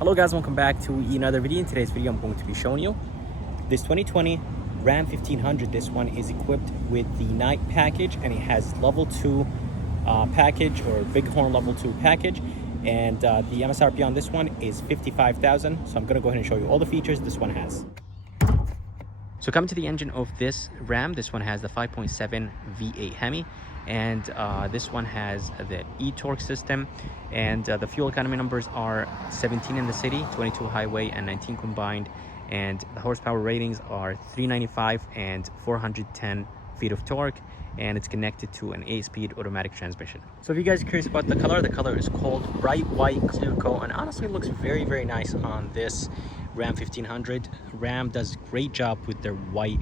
Hello guys, welcome back to another video. In today's video I'm going to be showing you this 2020 Ram 1500. This one is equipped with the night package and it has level 2 package, or BigHorn level 2 package, and the MSRP on this one is $55,000. So I'm going to go ahead and show you all the features this one has. So coming to the engine of this Ram, this one has the 5.7 V8 Hemi, and this one has the e-torque system, and the fuel economy numbers are 17 in the city, 22 highway, and 19 combined, and the horsepower ratings are 395 and 410 feet of torque, and it's connected to an 8-speed automatic transmission. So if you guys are curious about the color is called bright white clear coat, and honestly it looks very nice on this Ram 1500. Ram does a great job with their white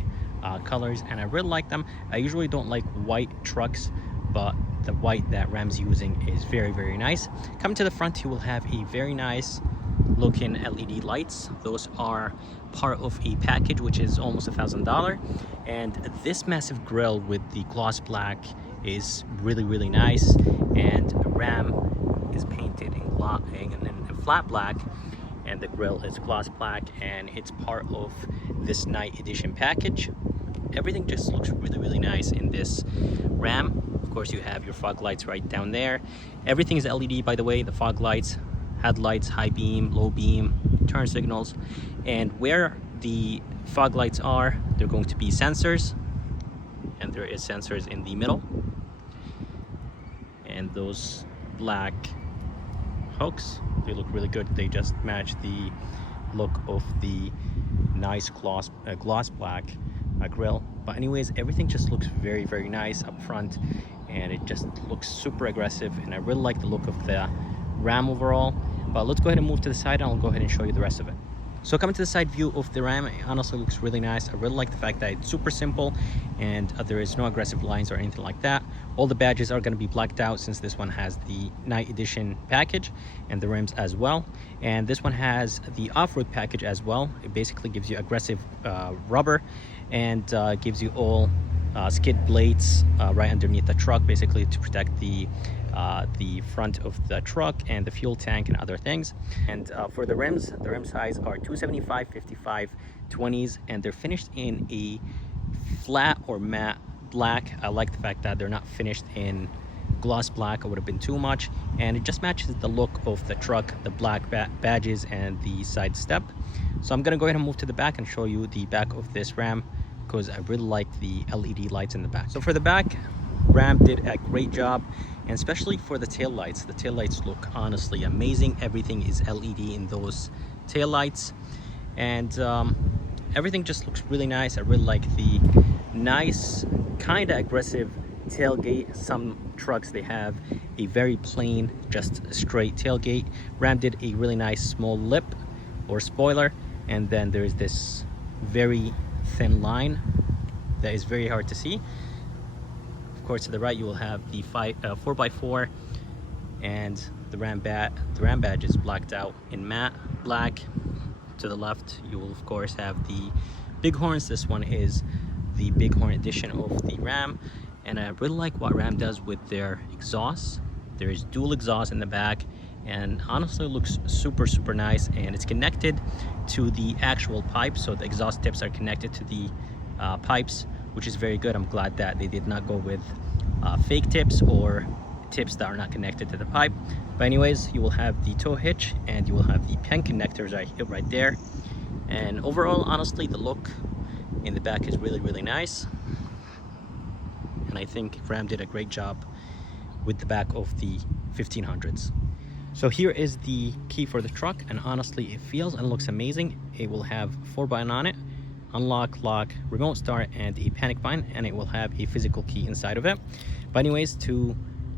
colors, and I really like them. I usually don't like white trucks, but the white that Ram's using is very nice. Coming to the front, you will have a very nice looking LED lights. Those are part of a package which is almost $1,000, and this massive grille with the gloss black is really nice, and Ram is painted in flat black, and the grille is gloss black, and it's part of this night edition package. Everything just looks really nice in this Ram. Of course, you have your fog lights right down there. Everything is LED, by the way. The fog lights, headlights, high beam, low beam, turn signals, and where the fog lights are, they're going to be sensors, and there is sensors in the middle, and those black hooks, they look really good. They just match the look of the nice gloss black grille. But anyways, everything just looks very nice up front, and it just looks super aggressive, and I really like the look of the Ram overall. But let's go ahead and move to the side, and I'll go ahead and show you the rest of it. So coming to the side view of the Ram, it honestly looks really nice. I really like the fact that it's super simple, and there is no aggressive lines or anything like that. All the badges are going to be blacked out, since this one has the night edition package, and the rims as well. And this one has the off-road package as well. It basically gives you aggressive rubber, and gives you all skid plates right underneath the truck, basically to protect the front of the truck and the fuel tank and other things. And for the rims size are 275, 55, 20s, and they're finished in a flat or matte black. I like the fact that they're not finished in gloss black. It would have been too much, and it just matches the look of the truck, the black badges and the side step. So I'm gonna go ahead and move to the back and show you the back of this Ram, because I really like the LED lights in the back. So for the back, Ram did a great job, and especially for the tail lights. The tail lights look honestly amazing. Everything is LED in those tail lights, and everything just looks really nice. I really like the nice, kind of aggressive tailgate. Some trucks, they have a very plain, just straight tailgate. Ram did a really nice small lip or spoiler, and then there's this very thin line that is very hard to see. Of course, to the right you will have the 4x4, and the Ram badge is blacked out in matte black. To the left you will of course have the BigHorns. This one is the BigHorn edition of the Ram, and I really like what Ram does with their exhaust. There is dual exhaust in the back, and honestly it looks super nice, and it's connected to the actual pipe, so the exhaust tips are connected to the pipes, which is very good. I'm glad that they did not go with fake tips or tips that are not connected to the pipe. But anyways, you will have the tow hitch, and you will have the pen connectors right there, and overall honestly the look in the back is really nice, and I think Ram did a great job with the back of the 1500s. So here is the key for the truck, and honestly it feels and looks amazing. It will have 4-button on it: unlock, lock, remote start, and a panic button, and it will have a physical key inside of it. But anyways, to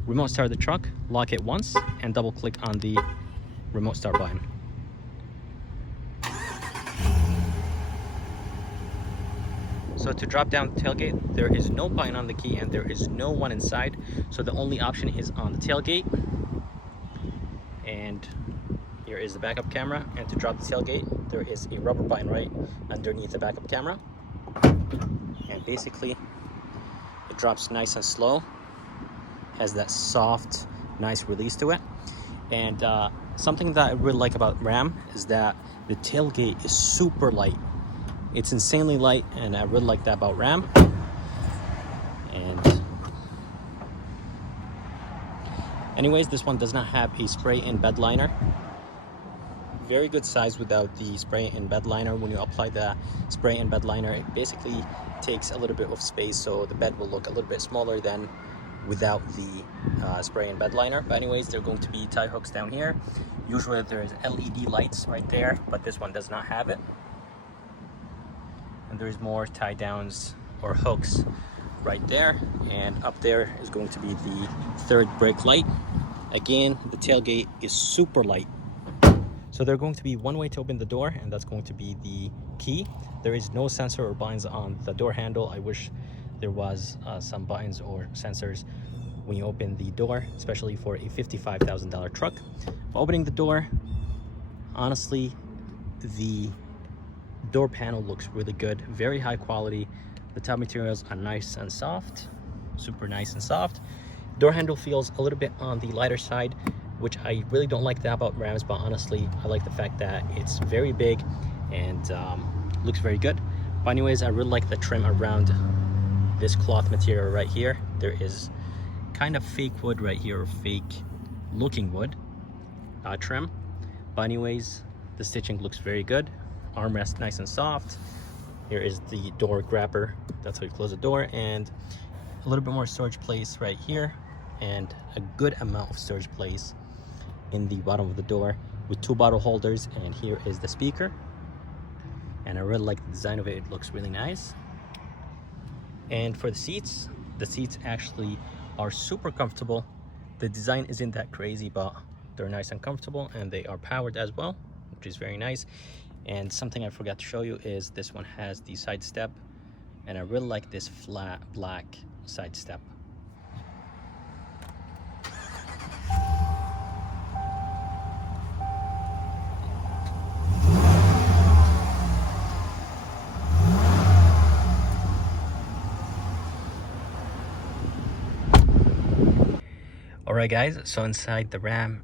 remote start the truck, lock it once and double click on the remote start button. So to drop down the tailgate, there is no button on the key, and there is no one inside, so the only option is on the tailgate. And here is the backup camera, and to drop the tailgate there is a rubber button right underneath the backup camera, and basically it drops nice and slow, has that soft nice release to it. And Something that I really like about Ram is that the tailgate is super light. It's insanely light, and I really like that about Ram. And anyways, this one does not have a spray-in bed liner. Very good size without the spray-in bed liner. When you apply the spray-in bed liner, it basically takes a little bit of space, so the bed will look a little bit smaller than without the spray-in bed liner. But anyways, there are going to be tie hooks down here. Usually there's LED lights right there, but this one does not have it. And there's more tie downs or hooks right there, and up there is going to be the third brake light. Again, the tailgate is super light. So there's going to be one way to open the door, and that's going to be the key. There is no sensor or buttons on the door handle. I wish there was some buttons or sensors when you open the door, especially for a $55,000 truck. Opening the door, honestly, the door panel looks really good, very high quality. The top materials are nice and soft, super nice and soft. Door handle feels a little bit on the lighter side, which I really don't like that about Rams, but honestly, I like the fact that it's very big and looks very good. But anyways, I really like the trim around this cloth material right here. There is kind of fake wood right here, or fake looking wood trim. But anyways, the stitching looks very good. Armrest nice and soft. Here is the door grabber. That's how you close the door, and a little bit more storage place right here, and a good amount of storage place in the bottom of the door with 2 bottle holders. And here is the speaker, and I really like the design of it. It looks really nice. And for the seats actually are super comfortable. The design isn't that crazy, but they're nice and comfortable, and they are powered as well, which is very nice. And something I forgot to show you is this one has the side step, and I really like this flat black side step. Alright guys, so inside the Ram,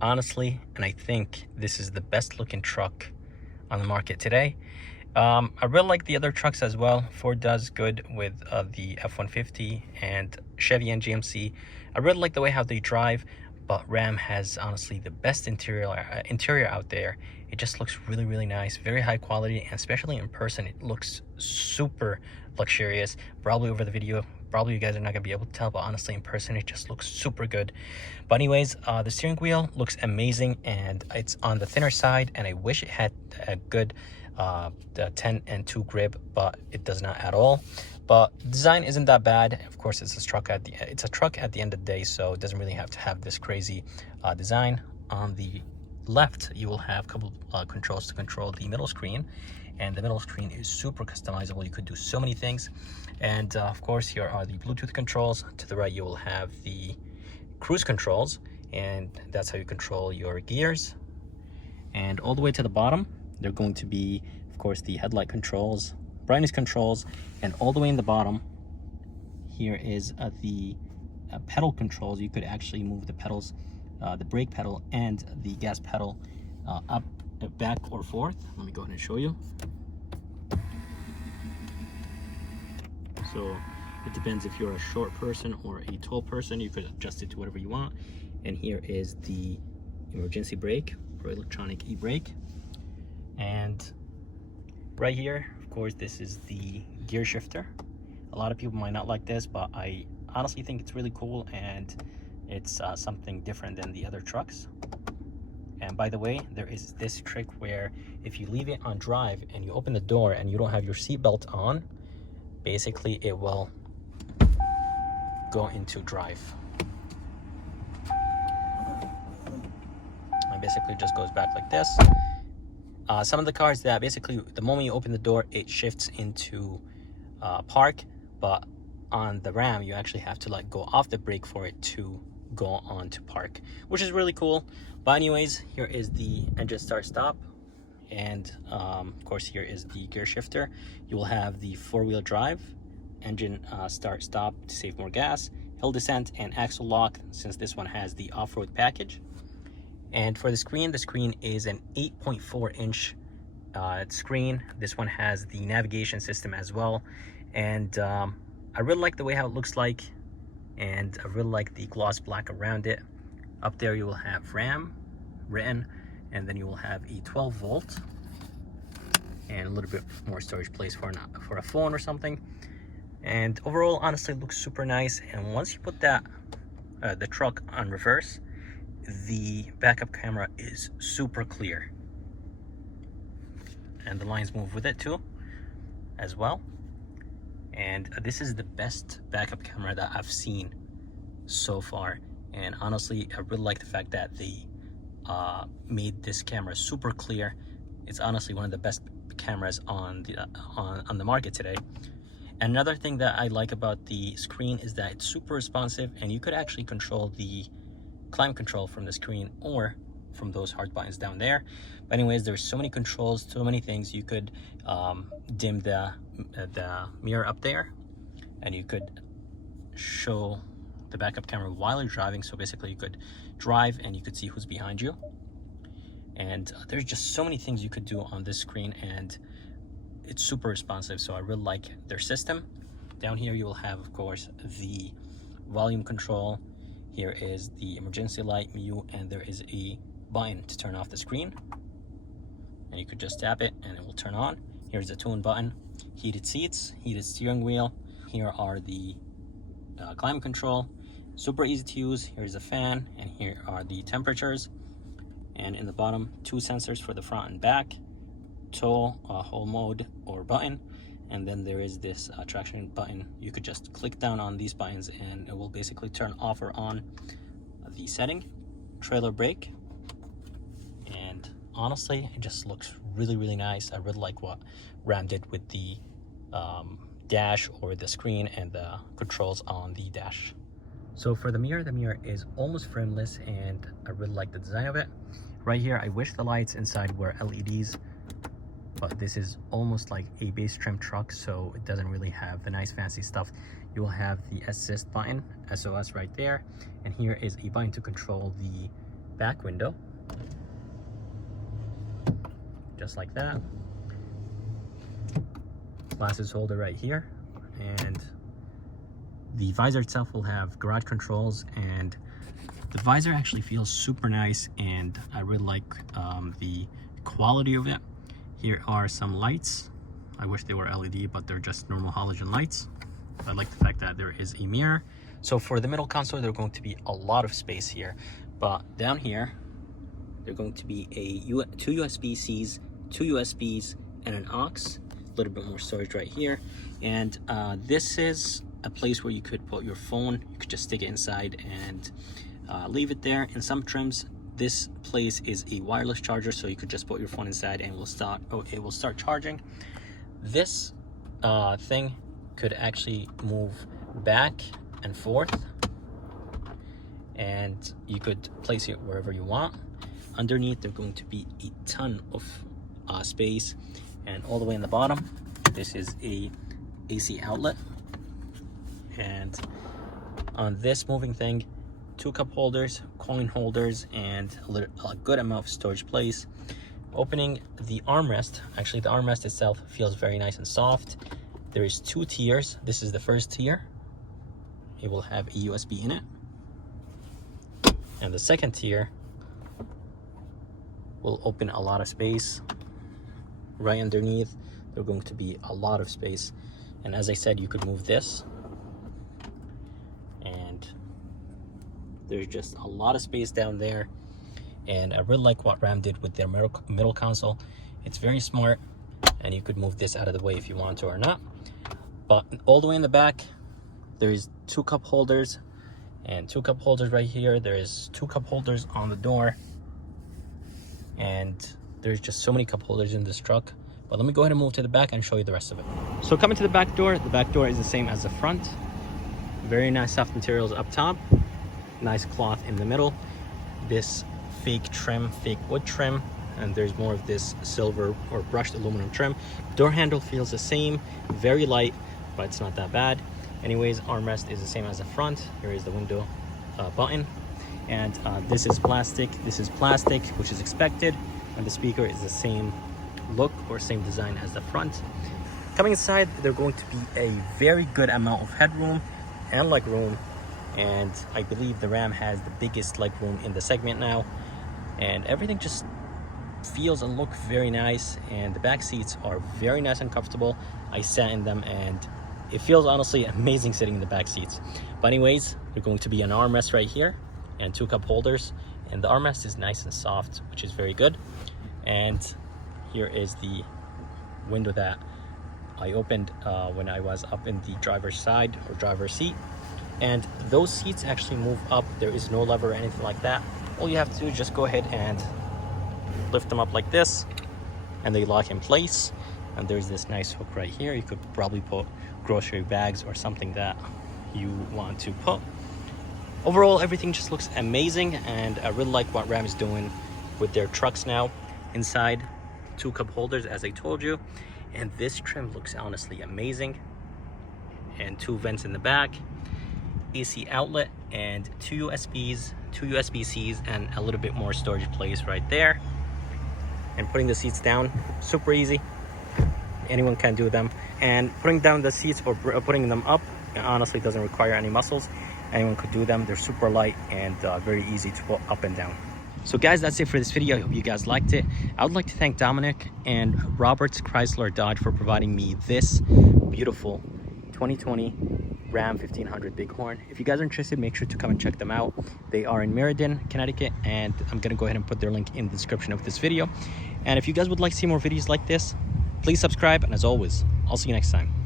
honestly, and I think this is the best looking truck on the market today. I really like the other trucks as well. Ford does good with the F-150 and Chevy and GMC. I really like the way how they drive, but Ram has honestly the best interior out there. It just looks really nice, very high quality, and especially in person it looks super luxurious. Probably over the video, probably you guys are not gonna be able to tell, but honestly in person it just looks super good. But anyways, the steering wheel looks amazing, and it's on the thinner side, and I wish it had a good the 10 and 2 grip, but it does not at all. But design isn't that bad. Of course, it's a truck at the end of the day, so it doesn't really have to have this crazy design. On the left, you will have a couple controls to control the middle screen, and the middle screen is super customizable. You could do so many things. And of course, here are the Bluetooth controls. To the right, you will have the cruise controls, and that's how you control your gears. And all the way to the bottom, they're going to be, of course, the headlight controls, brightness controls, and all the way in the bottom here is the pedal controls. You could actually move the pedals, the brake pedal and the gas pedal up, back, or forth. Let me go ahead and show you. So it depends if you're a short person or a tall person. You could adjust it to whatever you want. And here is the emergency brake or electronic e-brake. And right here, of course, this is the gear shifter. A lot of people might not like this, but I honestly think it's really cool, and it's something different than the other trucks. And by the way, there is this trick where if you leave it on drive and you open the door and you don't have your seatbelt on, basically it will go into drive. And basically it just goes back like this. Some of the cars that basically the moment you open the door, it shifts into park, but on the Ram you actually have to like go off the brake for it to go on to park, which is really cool. But anyways, here is the engine start stop, and of course here is the gear shifter. You will have the 4-wheel drive, engine start stop to save more gas, hill descent, and axle lock, since this one has the off-road package. And for the screen is an 8.4 inch screen. This one has the navigation system as well, and I really like the way how it looks like, and I really like the gloss black around it. Up there you will have RAM written, and then you will have a 12 volt and a little bit more storage place for a phone or something. And overall, honestly, it looks super nice. And once you put that the truck on reverse, the backup camera is super clear, and the lines move with it too as well. And this is the best backup camera that I've seen so far. And honestly, I really like the fact that they made this camera super clear. It's honestly one of the best cameras on the market today. And another thing that I like about the screen is that it's super responsive, and you could actually control the climate control from the screen or from those hard buttons down there. But anyways, there's so many controls, so many things. You could dim the mirror up there, and you could show the backup camera while you're driving. So basically you could drive and you could see who's behind you. And there's just so many things you could do on this screen, and it's super responsive. So I really like their system. Down here you will have, of course, the volume control. Here is the emergency light menu, and there is a button to turn off the screen, and you could just tap it and it will turn on. Here's the tune button, heated seats, heated steering wheel. Here are the climate control, super easy to use. Here's a fan, and here are the temperatures. And in the bottom, 2 sensors for the front and back, tow, hold mode or button. And then there is this traction button. You could just click down on these buttons and it will basically turn off or on the setting. Trailer brake. And honestly, it just looks really nice. I really like what Ram did with the dash or the screen and the controls on the dash. So for the mirror is almost frameless, and I really like the design of it. Right here, I wish the lights inside were LEDs, but this is almost like a base trim truck, so it doesn't really have the nice fancy stuff. You will have the assist button, SOS, right there, and here is a button to control the back window, just like that. Glasses holder right here, and the visor itself will have garage controls, and the visor actually feels super nice, and I really like the quality of it. Here are some lights. I wish they were LED, but they're just normal halogen lights. I like the fact that there is a mirror. So for the middle console, there's going to be a lot of space here, but down here, there's going to be two USB-Cs, 2 USBs, and an aux. A little bit more storage right here. And this is a place where you could put your phone. You could just stick it inside and leave it there. In some trims, this place is a wireless charger, so you could just put your phone inside and it will start charging. This thing could actually move back and forth, and you could place it wherever you want. Underneath, there's going to be a ton of space, and all the way in the bottom, this is a AC outlet. And on this moving thing, 2 cup holders, coin holders, and a good amount of storage place. Opening the armrest, actually the armrest itself feels very nice and soft. There is 2 tiers. This is the first tier. It will have a USB in it. And the second tier will open a lot of space. Right underneath, there's going to be a lot of space. And as I said, you could move this. And there's just a lot of space down there. And I really like what Ram did with their middle console. It's very smart, and you could move this out of the way if you want to or not. But all the way in the back, there's 2 cup holders and 2 cup holders right here. There's 2 cup holders on the door, and there's just so many cup holders in this truck. But let me go ahead and move to the back and show you the rest of it. So coming to the back door is the same as the front. Very nice soft materials up top, nice cloth in the middle, this fake wood trim, and there's more of this silver or brushed aluminum trim. Door handle feels the same, very light, but it's not that bad. Anyways, armrest is the same as the front. Here is the window button, And this is plastic, which is expected, and the speaker is the same look or same design as the front. Coming inside, they're going to be a very good amount of headroom and legroom, and I believe the Ram has the biggest legroom in the segment now, and everything just feels and look very nice, and the back seats are very nice and comfortable. I sat in them and it feels honestly amazing sitting in the back seats. But anyways, there's going to be an armrest right here and 2 cup holders, and the armrest is nice and soft, which is very good. And here is the window that I opened when I was up in the driver's side or driver's seat, and those seats actually move up. There is no lever or anything like that. All you have to do is just go ahead and lift them up like this, and they lock in place. And there's this nice hook right here. You could probably put grocery bags or something that you want to put. Overall, everything just looks amazing, and I really like what Ram is doing with their trucks now. Inside, 2 cup holders, as I told you, and this trim looks honestly amazing. And 2 vents in the back, AC outlet, and 2 USBs, 2 USB-Cs, and a little bit more storage place right there. And putting the seats down, super easy. Anyone can do them. And putting down the seats or putting them up, honestly doesn't require any muscles. Anyone could do them. They're super light and very easy to put up and down. So guys, that's it for this video. I hope you guys liked it. I would like to thank Dominick and Robert's Chrysler Dodge for providing me this beautiful 2020 Ram 1500 BigHorn. If you guys are interested, make sure to come and check them out. They are in Meriden, Connecticut, and I'm gonna go ahead and put their link in the description of this video. And if you guys would like to see more videos like this, please subscribe, and as always, I'll see you next time.